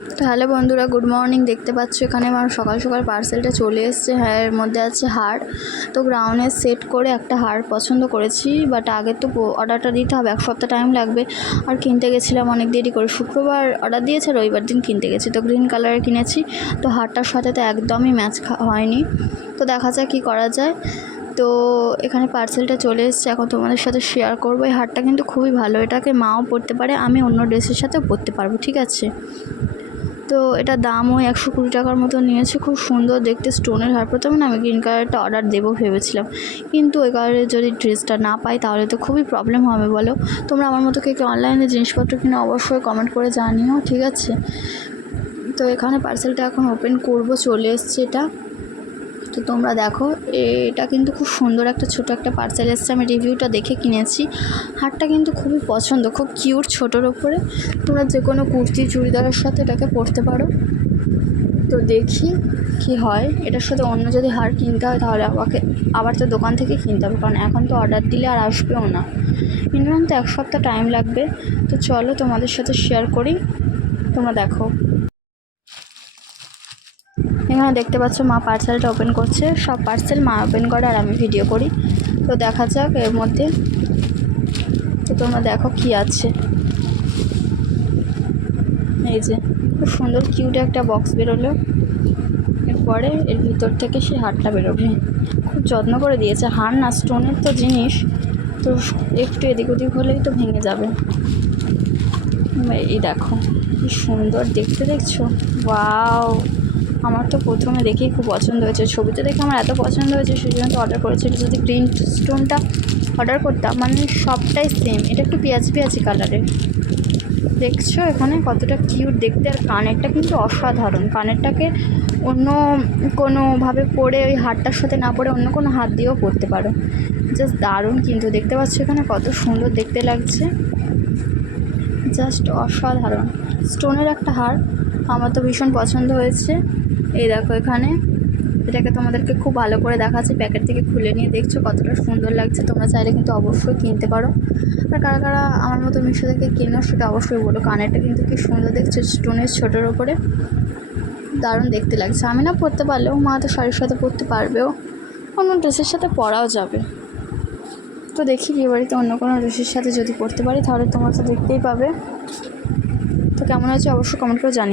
তো হ্যালো বন্ধুরা good morning দেখতে পাচ্ছ এখানে আমার সকাল সকাল পার্সেলটা চলে এসছে। হ্যাঁ এর মধ্যে আছে হার। তো গ্রাউন্ডে সেট করে একটা হার পছন্দ করেছি বাট আগে তো অর্ডারটা দিতে হবে, এক সপ্তাহ টাইম লাগবে। আর কিনতে গেছিলাম অনেক দেরি করে। শুক্রবার অর্ডার দিয়েছে রবিবার দিন কিনতে গেছি। তো গ্রিন কালারের কিনেছি। তো হারটার সাথে তো একদমই ম্যাচ হয়নি। তো দেখা যাক কী করা যায়। তো এখানে পার্সেলটা চলে এসছে। এখন তোমাদের সাথে শেয়ার করব। এই হারটা কিন্তু খুবই ভালো। এটাকে মাও পরতে পারে। আমি অন্য ড্রেসের সাথেও পরতে পারব। ঠিক আছে? তো এটা দাম ওই একশো কুড়ি টাকার মতো নিয়েছে, খুব সুন্দর দেখতে, স্টোনের হার প্রথমে না আমি গ্রিন কালারটা অর্ডার দেবো ভেবেছিলাম। কিন্তু ওই কালারের যদি ড্রেসটা না পাই তাহলে তো খুবই প্রবলেম হবে বলো। তোমরা আমার মতো কে কে অনলাইনে জিনিসপত্র কিনে অবশ্যই কমেন্ট করে জানিও, ঠিক আছে? তো এখানে পার্সেলটা এখন ওপেন করব, চলে এসছে এটা। তো তোমরা দেখো, এটা কিন্তু খুব সুন্দর একটা ছোট একটা পার্সেল এসছে। আমি রিভিউটা দেখে কিনেছি। হারটা কিন্তু খুবই পছন্দ, খুব কিউট ছোটোর ওপরে তোমরা যে কোনো কুর্তি, চুড়িদারের সাথে এটাকে পরতে পারো। তো দেখি কি হয়। এটার সাথে অন্য যদি হার কিনতে হয়, তাহলে আমাকে আবার তো দোকান থেকে কিনতে হবে, কারণ এখন তো অর্ডার দিলে আর আসবেও না। মিনিমাম তো এক সপ্তাহ টাইম লাগবে। তো চলো তোমাদের সাথে শেয়ার করি। তোমরা দেখো। এখানে দেখতে পাচ্ছ মা পার্সেলটা ওপেন করছে। সব পার্সেল মা ওপেন করে আর আমি ভিডিও করি। তো দেখা যাক এর মধ্যে। তো তোমরা দেখো কি আছে। এই যে, খুব সুন্দর কিউট একটা বক্স বেরোলো। এরপরে এর ভিতর থেকে সে হারটা বেরোবে। খুব যত্ন করে দিয়েছে। হার না স্টোনের তো জিনিস। তো একটু এদিক ওদিক হলেই তো ভেঙে যাবে। এই দেখো, কি সুন্দর দেখতে দেখছ? ওয়াও আমার তো প্রথমে দেখেই খুব পছন্দ হয়েছে। ছবিতে দেখে আমার এত পছন্দ হয়েছে, সেই জন্য তো অর্ডার করেছি। এটা যদি গ্রিন স্টোনটা অর্ডার করতাম মানে সবটাই সেম এটা একটু পেঁয়াজ পেঁয়াজি কালারের দেখছ এখানে কতটা কিউট দেখতে। আর কানেরটা কিন্তু অসাধারণ। কানেরটাকে অন্য কোনোভাবে পরে ওই হাতটার সাথে না পরে অন্য কোনো হাত দিয়েও পরতে পারো। জাস্ট দারুণ কিন্তু। দেখতে পাচ্ছ এখানে কত সুন্দর দেখতে লাগছে। জাস্ট অসাধারণ। স্টোনের একটা হার আমার তো ভীষণ পছন্দ হয়েছে। এই দেখো এখানে। এটাকে তোমাদেরকে খুব ভালো করে দেখাচ্ছে। প্যাকেট থেকে খুলে নিয়ে দেখছ কতটা সুন্দর লাগছে। তোমরা চাইলে কিন্তু অবশ্যই কিনতে পারো। আর কারা কারা আমার মতো মিশো থেকে কেনো সেটা অবশ্যই বলো। কানেরটা কিন্তু কি সুন্দর দেখছ স্টোনের ছোটোর ওপরে। দারুণ দেখতে লাগছে। আমি না পরতে পারলেও মা তো শাড়ির সাথে পরতে পারবেও। অন্য ড্রেসের সাথে পরাও যাবে। তো দেখি বিয়ে বাড়িতে অন্য কোনো ড্রেসের সাথে যদি পরতে পারি, তাহলে তোমরা তো দেখতেই পাবে। তো কেমন হয়েছে অবশ্যই কমেন্ট করে জানি